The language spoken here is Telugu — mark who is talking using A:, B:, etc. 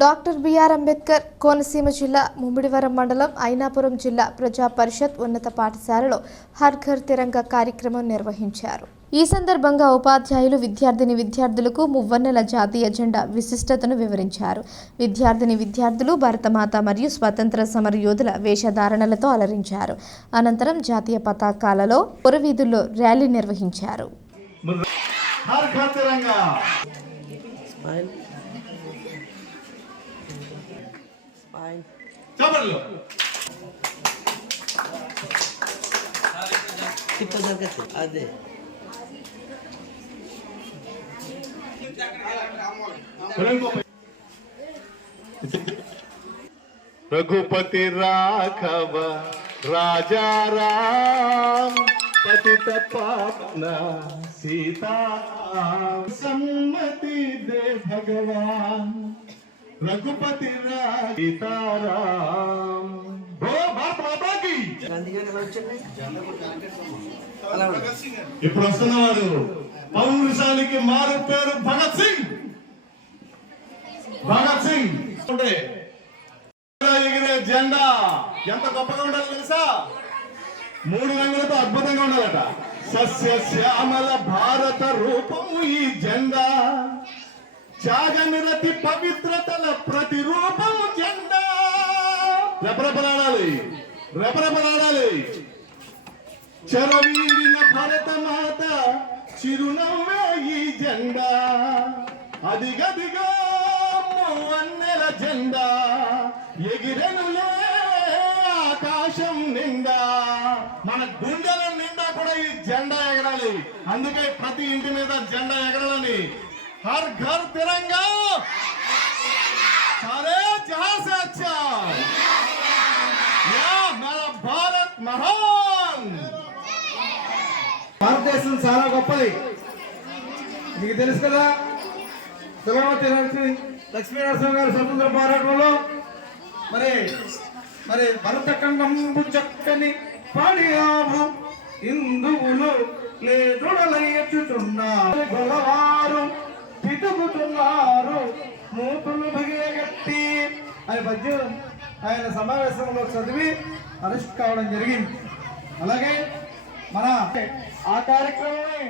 A: డాక్టర్ బిఆర్ అంబేద్కర్ కోనసీమ జిల్లా ముమ్మిడివరం మండలం ఐనాపురం జిల్లా ప్రజా పరిషత్ ఉన్నత పాఠశాలలో హర్ ఘర్ తిరంగా కార్యక్రమం నిర్వహించారు. ఈ సందర్భంగా ఉపాధ్యాయులు విద్యార్థిని విద్యార్థులకు మువ్వన్నెల జాతీయ జెండా విశిష్టతను వివరించారు. విద్యార్థిని విద్యార్థులు భరతమాత మరియు స్వతంత్ర సమర యోధుల వేషధారణలతో అలరించారు. అనంతరం జాతీయ పతాకాలలో పురవీధుల్లో ర్యాలీ నిర్వహించారు.
B: बाय अरे
C: रघुपती राघव राजा राम पतित पापना सीता सम्मति दे भगवान।
B: రఘుపతి సీతారాం.
C: ఇప్పుడు వస్తున్నవాడు పౌరుషానికి మారు పేరు భగత్ సింగ్. భగత్ సింగ్. ఎగిరే జెండా? ఎంత గొప్పగా ఉండాలి తెలుసా? మూడు రంగులతో అద్భుతంగా ఉండాలట. సస్య శ్యామల భారత రూపము ఈ జెండా. త్యాగ పవిత్రతల ప్రతిరూపం జెండా. రెపరెపలాడాలి. రెపరెపలాడాలి. చెరవీడిన భరత మాత చిరునవ్వే ఈ జెండా. అదిగదిగా వన్నెల జెండా. ఎగిరెనులే ఆకాశం నిండా. మన గుండెల నిండా కూడా ఈ జెండా ఎగరాలి. అందుకే ప్రతి ఇంటి మీద జెండా ఎగరాలని హర్ ఘర్ తిరంగా సారే జహాं से अच्छा యా మేరా భారత్ మహాన్
D: భారతదేశం చాలా గొప్పది మీకు తెలుసు కదా సుగమతి నరసింహ లక్ష్మీ నరసింహ గారి స్వతంత్ర పోరాటంలో మరి మరి భరత ఖండంబు చక్కని పాడియాము హిందువులు లేదుడలయ్యుచున్నారు గొల్లవారు పలుకుతున్నారు మూతులు బిగగట్టి అని పద్యం ఆయన సమావేశంలో చదివి అరెస్ట్ కావడం జరిగింది. అలాగే మన ఆ కార్యక్రమమే